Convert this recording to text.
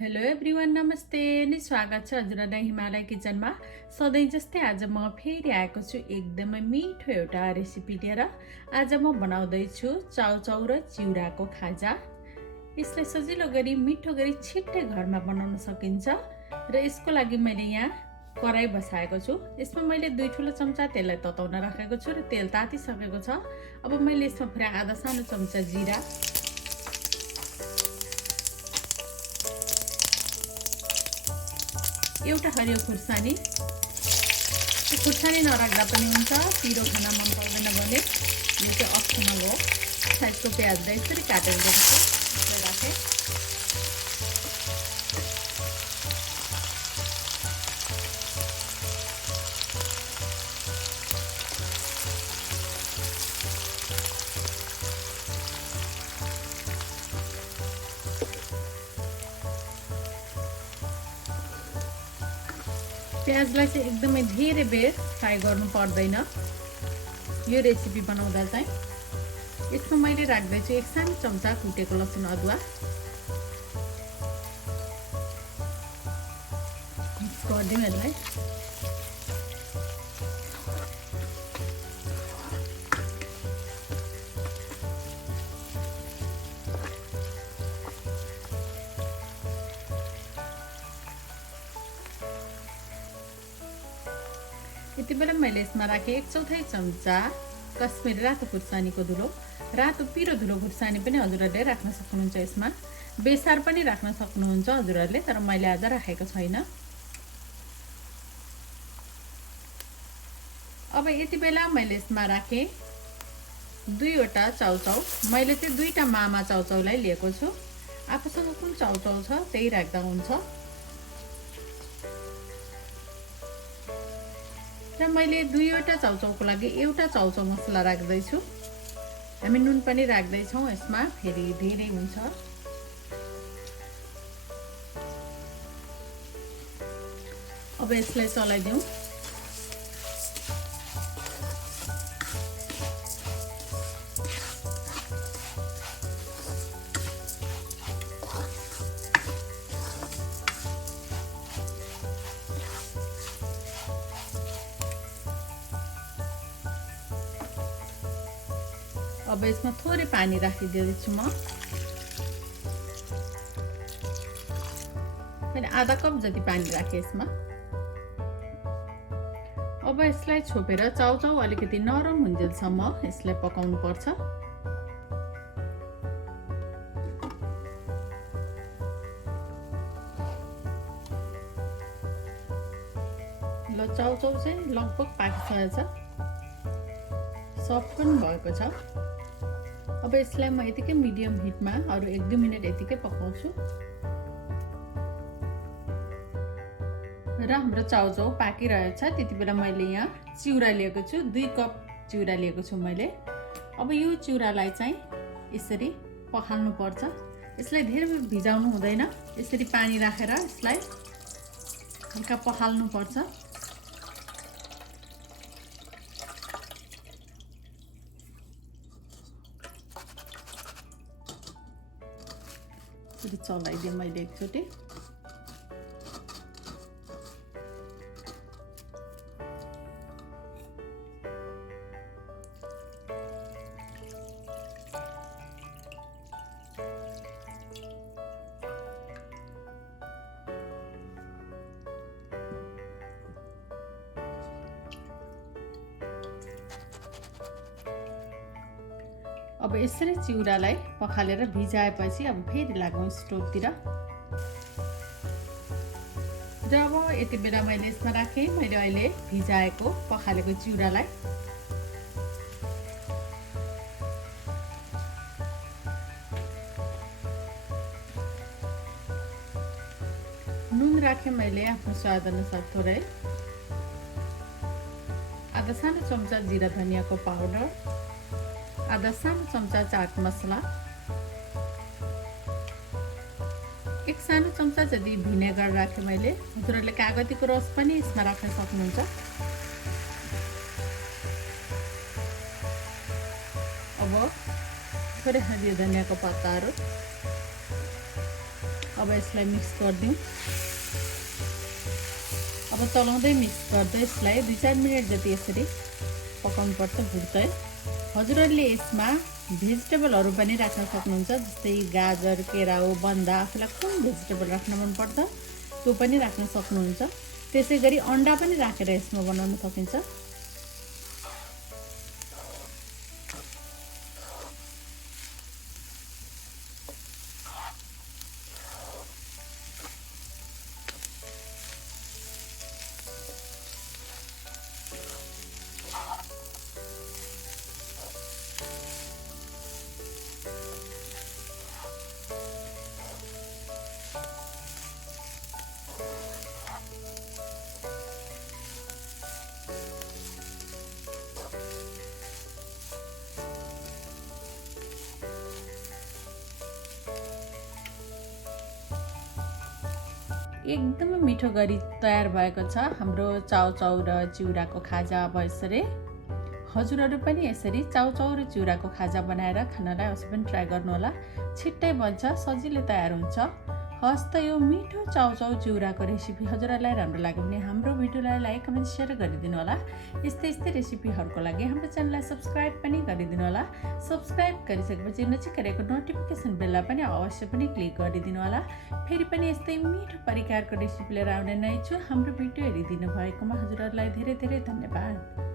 Hello everyone, नमस्ते अनि स्वागत छ हजुरहरूलाई हिमालय किचनमा। सधैँ जस्तै आज म फेरि आएको छु एकदमै मिठो एउटा रेसिपी लिएर। आज म बनाउँदैछु चाउचाउ र चिउराको खाजा। यसलाई सजिलो गरी मिठो गरी छिट्टै घरमा बनाउन सकिन्छ र यसको लागि मैले यहाँ कराई बसाएको छु। यसमा मैले 2 ठुलो चम्चा तेललाई तताउन राखेको छु र तेल तातिसकेको छ। अब मैले यसमा फेरि आधा सानो चम्चा जिरा, एउटा हरियो खुर्सानी, खुर्सानी नराख्दा पनि हुन्छ, पिरो खान मन पर्दैन भने यो चाहिँ अप्सनल हो। साइजको प्याजलाई यसरी काटेर दिएको यसलाई राखेँ। प्याजलाई चाहिँ एकदमै धेरै बेर फ्राई गर्नु पर्दैन यो रेसिपी बनाउँदा चाहिँ। यसमा मैले राख्दैछु 1 सानो चम्चा कुटेको लसुन अदुवा। मिक्स गरिदिउँ यसलाई। यति बेला मैले यसमा राखेँ 1/4 चम्चा कश्मिरी रातो खुर्सानीको धुलो। रातो पिरो धुलो खुर्सानी पनि हजुरहरूले राख्न सक्नुहुन्छ। यसमा बेसार पनि राख्न सक्नुहुन्छ हजुरहरूले, तर मैले आज राखेको छैन। अब यति बेला मैले यसमा राखेँ 2वटा चाउचाउ। मैले चाहिँ 2टा मामा चाउचाउलाई लिएको छु। आफूसँग कुन चाउचाउ छ त्यही राख्दा हुन्छ। र मैले 2वटा चाउचाउको लागि एउटा चाउचाउ मसला राख्दैछु। हामी नुन पनि राख्दैछौँ यसमा, फेरि धेरै हुन्छ। अब यसलाई चलाइदिउँ। अब यसमा थोरै पानी राखिदिँदैछु म। मैले आधा कप जति पानी राखेँ यसमा। अब यसलाई छोपेर चाउचाउ अलिकति नरम हुन्जेलसम्म यसलाई पकाउनु पर्छ। ल चाउचाउ चाहिँ लगभग पाकिसकेको छ, सफ्ट पनि भएको छ। अब यसलाई म यतिकै मिडियम हिटमा अरु 1-2 मिनेट यतिकै पकाउँछु र हाम्रो चाउचाउ पाकिरहेको छ। त्यति बेला मैले यहाँ चिउरा लिएको छु, 2 कप चिउरा लिएको छु मैले। अब यो चिउरालाई चाहिँ यसरी पखाल्नु पर्छ। यसलाई धेरै भिजाउनु हुँदैन, यसरी पानी राखेर यसलाई हल्का पखाल्नु पर्छ। चलाइदिएँ मैले एकचोटि। अब यसरी चिउरालाई पखालेर भिजाएपछि अब फेरि लागौँ स्टोभतिर। र अब यति बेला मैले यसमा राखेँ मैले अहिले भिजाएको पखालेको चिउरालाई। नुन राखेँ मैले आफ्नो स्वाद अनुसार थोरै। आधा सानो चम्चा जिरा धनियाको पाउडर, आधा सानो चम्चा चाट मसला, 1 सानो चम्चा जति भिनेगर राखेँ मैले। हजुरहरूले कागतीको रस पनि यसमा राख्न सक्नुहुन्छ। अब थोरै हरियो धनियाको पत्ताहरू, अब यसलाई मिक्स गरिदिउँ। अब चलाउँदै मिक्स गर्दै यसलाई 2-4 मिनट जति यसरी पकाउनु पर्छ भुट्दै। हजुरहरूले यसमा भेजिटेबलहरू पनि राख्न सक्नुहुन्छ, जस्तै गाजर, केराउ, बन्दा, आफूलाई कुन भेजिटेबल राख्न मन पर्छ त्यो पनि राख्न सक्नुहुन्छ। त्यसै गरी अन्डा पनि राखेर यसमा बनाउन सकिन्छ। एकदमै मिठो गरी तयार भएको छ हाम्रो चाउचाउ र चिउराको खाजा। अब यसरी हजुरहरू पनि यसरी चाउचाउ र चिउराको खाजा बनाएर खानलाई अवश्य पनि ट्राई गर्नुहोला। छिट्टै बन्छ, सजिलै तयार हुन्छ। हस् त यो मिठो चाउचाउ चिउराको रेसिपी हजुरहरूलाई राम्रो लाग्यो भने हाम्रो भिडियोलाई लाइक, कमेन्ट, सेयर गरिदिनु होला। यस्तै रेसिपीहरूको लागि हाम्रो च्यानललाई सब्सक्राइब पनि गरिदिनु होला। सब्सक्राइब गरिसकेपछि नजिकैको नोटिफिकेसन बेललाई पनि अवश्य पनि क्लिक गरिदिनु होला। फेरि पनि यस्तै मिठो परिकारको रेसिपी लिएर आउने नै छु। हाम्रो भिडियो हेरिदिनु भएकोमा हजुरहरूलाई धेरै धेरै धन्यवाद।